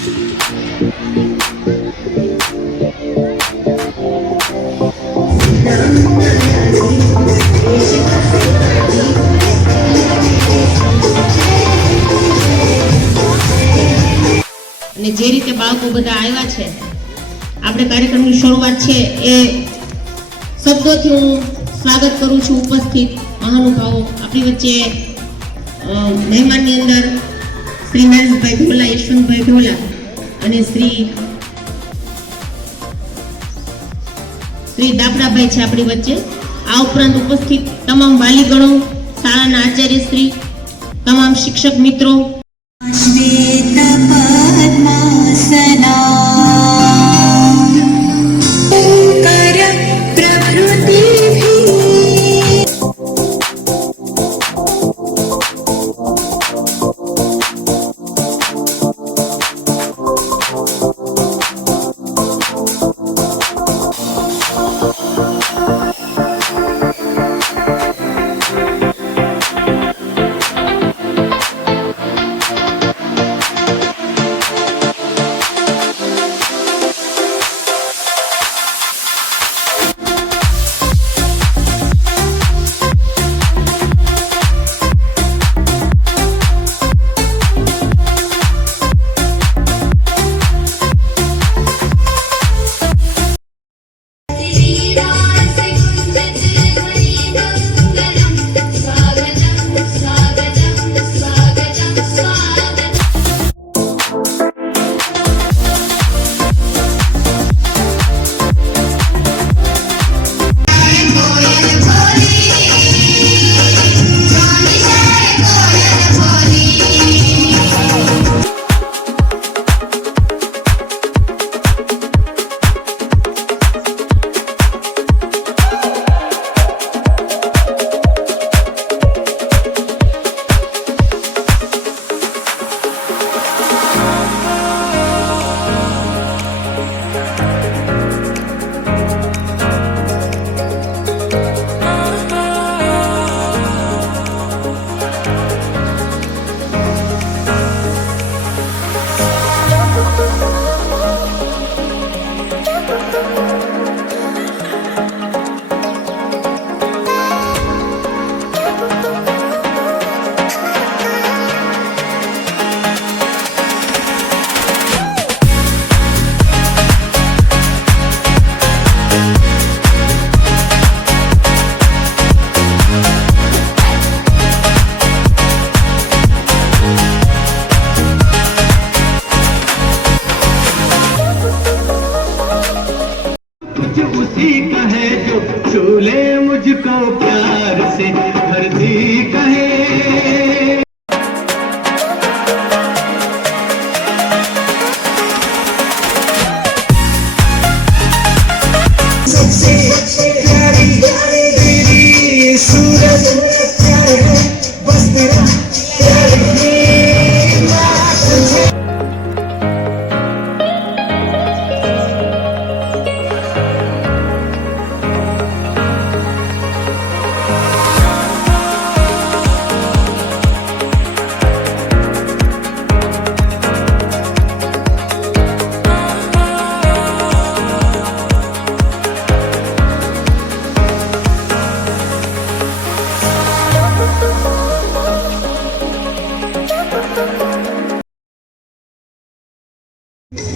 અને જે રીતે બાળકો બધા આવ્યા છે, આપણે કાર્યક્રમની શરૂઆત છે એ શબ્દોથી હું સ્વાગત કરું છું ઉપસ્થિત મહાનુભાવો. આપણી વચ્ચે મહેમાનની અંદર શ્રી મહેશભાઈ ઢોલા, યશવંતભાઈ ઢોલા અને શ્રી દાપડાભાઈ છે આપણી વચ્ચે. આ ઉપરાંત ઉપસ્થિત તમામ વાલીગણો, શાળાના આચાર્યશ્રી, તમામ શિક્ષક મિત્રો, छूले मुझको प्यार से धरती कहे। सबसे प्यारी तेरी सूरत प्यार है, बस मेरा प्यार है।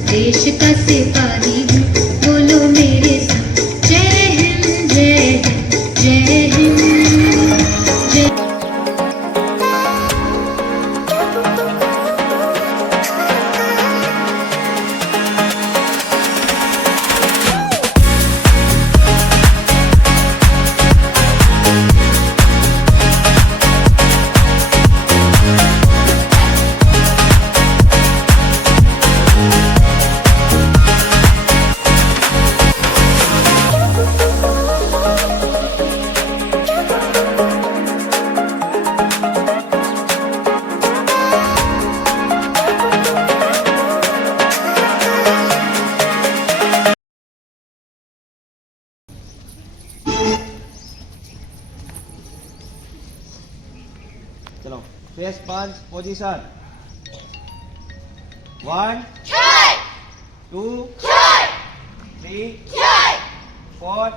देश का सिपाही हूँ, बोलो मेरे साथ, जय हिंद जय हिंद जय हिंद जय। चलो face 5 position. 1 2 3 4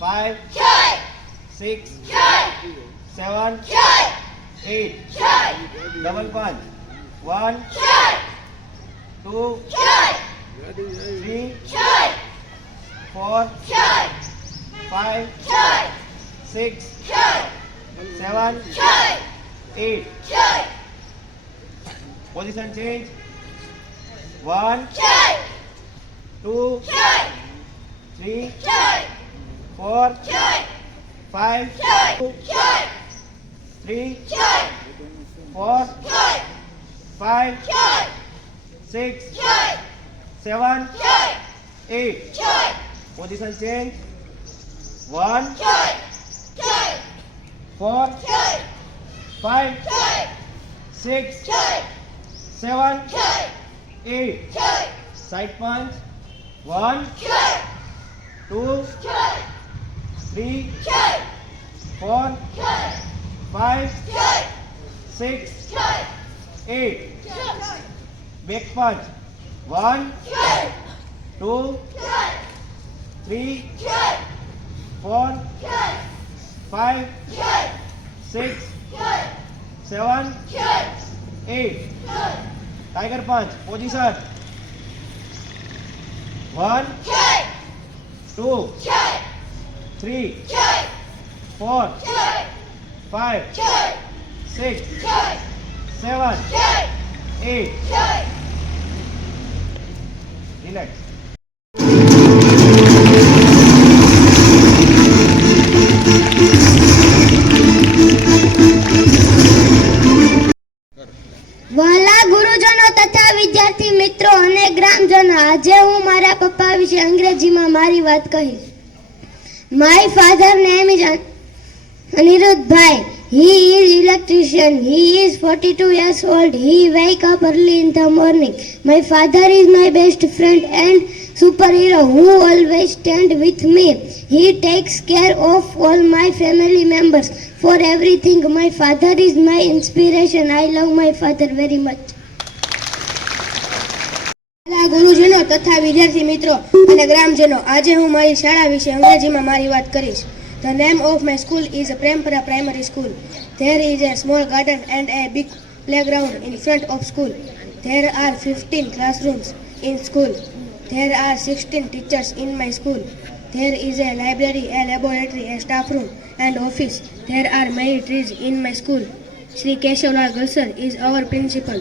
5 6 7 8 double punch 1 2 3 4 5 6 7 8 position change 1 2 3 4 5 3 4 5 6 7 8 position change 1 4 5 6 7 8 side punch 1 2 3 4 5 6 8 back punch 1 2 3 4 5 6 7 8 tiger punch position 1 2 3 4 5 6 7 8 relax વહાલા ગુરુજનો તથા વિદ્યાર્થી મિત્રો અને ગ્રામજનો, આજે હું મારા પપ્પા વિશે અંગ્રેજીમાં મારી વાત કહીશ. My father name is Aniruddhbhai. He is electrician. He is 42 years old. He wake up early in the morning. My father is my best friend and superhero who always stand with me. He takes care of all my family members. For everything, my father is my inspiration. I love my father very much. ગુરુજનો તથા વિદ્યાર્થી મિત્રો અને ગ્રામજનો, આજે હું મારી શાળા વિશે અંગ્રેજીમાં મારી વાત કરીશ. The name of my school is Prempara Primary School. There is a small garden and a big playground in front of school. There are 15 classrooms in school. There are 16 teachers in my school. There is a library, a laboratory, a staff room and office. There are many trees in my school. Shri Keshavlal Galsar is our principal.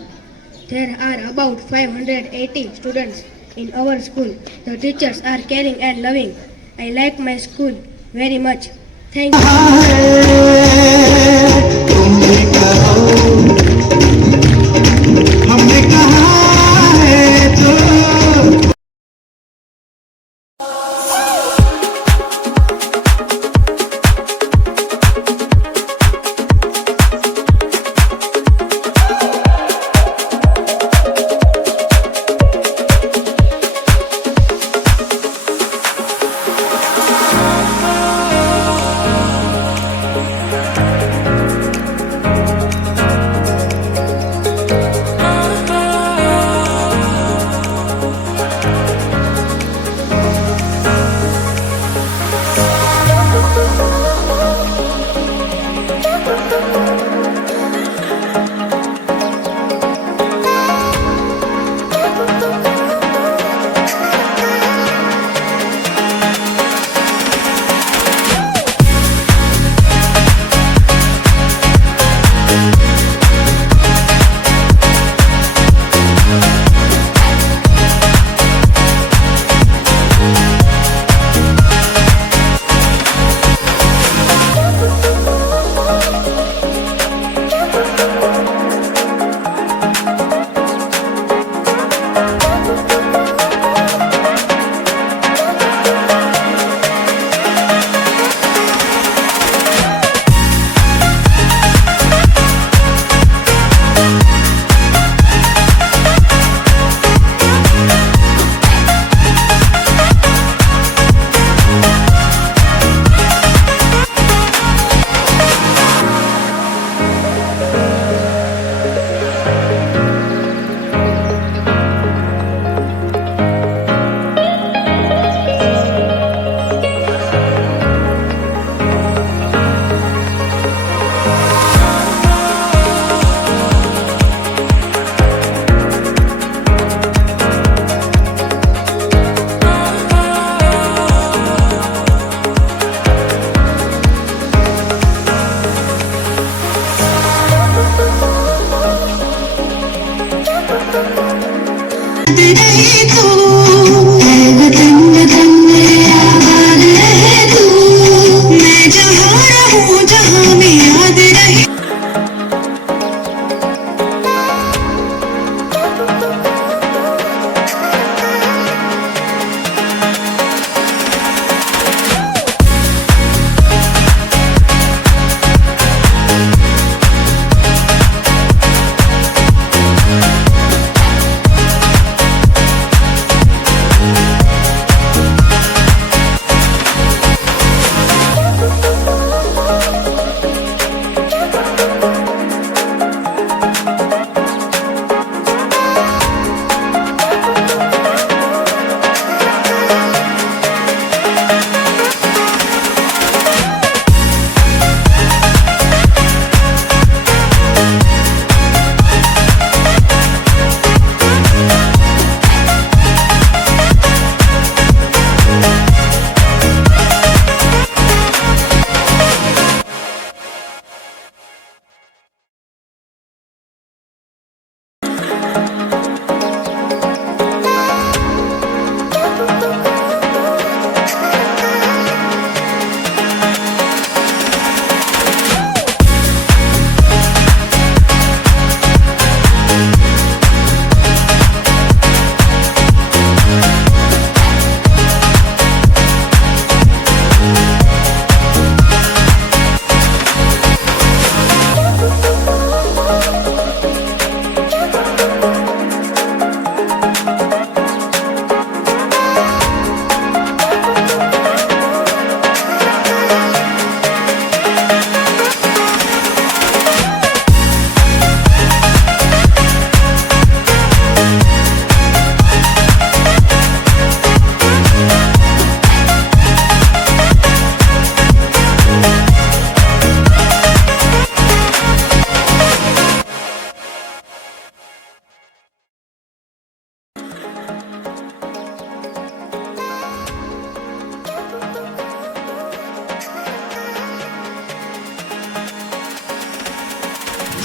There are about 580 students in our school. The teachers are caring and loving. I like my school very much. Thank you. तुमने कहो हमने कहा है तो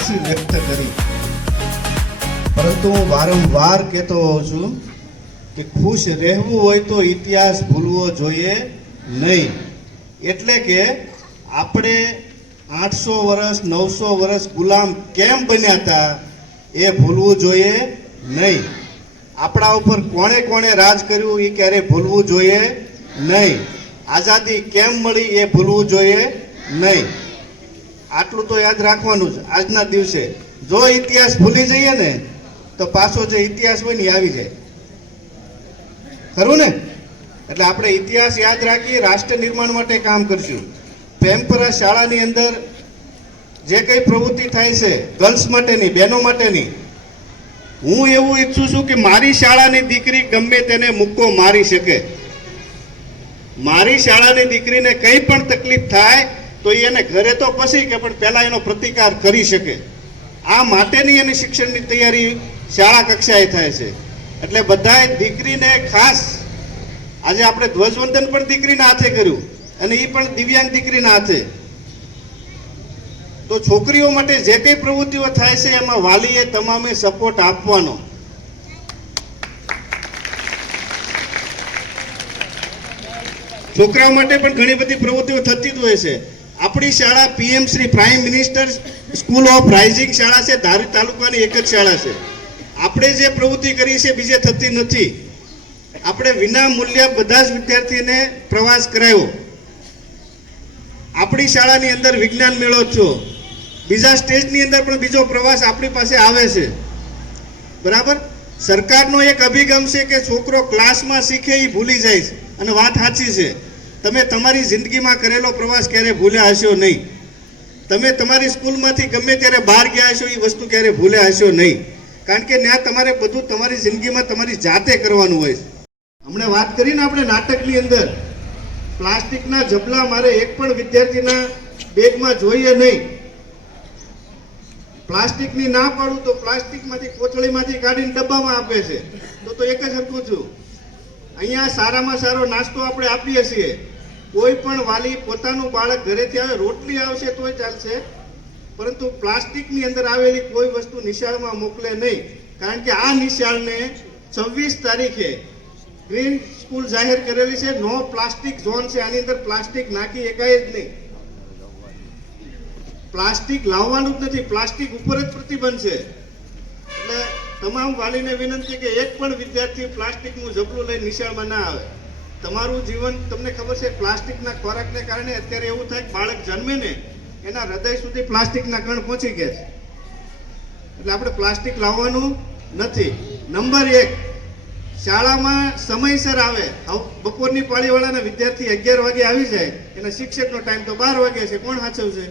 ખુશી વ્યક્ત કરી, પરંતુ હું વારંવાર કહેતો હોઉં છું કે ખુશ રહેવું હોય તો ઇતિહાસ ભૂલવો જોઈએ નહીં. એટલે કે આપણે 800 વર્ષ 900 વર્ષ ગુલામ કેમ બન્યા હતા એ ભૂલવું જોઈએ નહીં. આપણા ઉપર કોણે કોણે રાજ કર્યું એ ક્યારે ભૂલવું જોઈએ નહીં. આઝાદી કેમ મળી એ ભૂલવું જોઈએ નહીં. આટલું તો યાદ રાખવાનું છે આજના દિવસે. જો ઇતિહાસ ભૂલી જઈએ ને તો પાછો જે ઇતિહાસ હોય ને એ આવી જાય, ખરું ને? એટલે આપણે ઇતિહાસ યાદ રાખી રાષ્ટ્ર નિર્માણ માટે કામ કરશું. પ્રેમપરા શાળાની અંદર જે કંઈ પ્રવૃત્તિ થાય છે ગર્લ્સ માટેની, બહેનો માટેની, હું એવું ઈચ્છું છું કે મારી શાળાની દીકરી ગમે તેને મુક્કો મારી શકે. મારી શાળાની દીકરીને કંઈ પણ તકલીફ થાય તો એને ઘરે તો પછી કે પણ પહેલા એનો પ્રતિકાર કરી શકે. આ માટેની એની શિક્ષણની તૈયારી શાળા કક્ષાએ થાય છે. એટલે બધાએ દીકરીને ખાસ આજે આપણે ધ્વજવંદન પણ દીકરીના હાથે કર્યું અને એ પણ દિવ્યાંગ દીકરીના હાથે. તો છોકરીઓ માટે જે કંઈ પ્રવૃત્તિઓ થાય છે એમાં વાલીએ તમામે સપોર્ટ આપવાનો. છોકરાઓ માટે પણ ઘણી બધી પ્રવૃત્તિઓ થતી જ હોય છે. આપણી શાળા PM Shri prime minister school of rising શાળા છે, ધારી તાલુકાની એક જ શાળા છે. આપણે જે પ્રવૃત્તિ કરી છે બીજે થતી નથી. આપણે વિના મૂલ્ય બધા જ વિદ્યાર્થીને પ્રવાસ કરાવ્યો. આપણી શાળાની અંદર વિજ્ઞાન મેળો થયો. બીજા સ્ટેજની અંદર પણ બીજો પ્રવાસ આપણી પાસે આવે છે, બરાબર. સરકારનો એક અભિગમ છે કે છોકરો ક્લાસમાં શીખે એ ભૂલી જાય છે, અને વાત સાચી છે. તમે તમારી જિંદગીમાં કરેલો પ્રવાસ ક્યારે ભૂલ્યા હશો નહીં. તમે તમારી સ્કૂલમાંથી ગમે ત્યારે બહાર ગયા હશો એ વસ્તુ ક્યારે ભૂલ્યા હશો નહીં. કારણ કે ત્યાં તમારે બધું તમારી જિંદગીમાં તમારી જાતે કરવાનું હોય છે. હમણાં વાત કરીને આપણે નાટકની અંદર પ્લાસ્ટિકના ઝબલા મારે એક પણ વિદ્યાર્થીના બેગમાં જોઈએ નહીં. પ્લાસ્ટિકની ના પાડું તો પ્લાસ્ટિકમાંથી કોથળીમાંથી કાઢીને ડબ્બામાં આપે છે. તો એક જ હકું છું. અહીંયા સારામાં સારો નાસ્તો આપણે આપીએ છીએ. કોઈ પણ વાલી પોતાનું બાળક ઘરેથી આવે, રોટલી આવશે તોય ચાલશે, પરંતુ પ્લાસ્ટિકની અંદર આવેલી કોઈ વસ્તુ નિશાળમાં મોકલે નહીં. કારણ કે આ નિશાળને 26 તારીખે ગ્રીન સ્કૂલ જાહેર કરેલી છે. નો પ્લાસ્ટિક ઝોન છે. આની અંદર પ્લાસ્ટિક નાખી એકાય જ નહીં. પ્લાસ્ટિક લાવવાનું જ નથી, પ્લાસ્ટિક ઉપર જ પ્રતિબંધ છે. એટલે તમામ વાલીને વિનંતી કે એક પણ વિદ્યાર્થી પ્લાસ્ટિકનું ઝબલું લઈને નિશાળમાં ના આવે. તમારું જીવન, તમને ખબર છે પ્લાસ્ટિકના ખોરાકને કારણે અત્યારે એવું થાય કે બાળક જન્મે ને એના હૃદય સુધી પ્લાસ્ટિકના કણ પહોંચી ગયા છે. એટલે આપણે પ્લાસ્ટિક લાવવાનું નથી. નંબર 1, શાળામાં સમયસર આવે. બપોરની પાળીવાળાના વિદ્યાર્થી 11 વાગે આવી જાય, એના શિક્ષકનો ટાઈમ તો 12 વાગે છે. કોણ સાચવશે?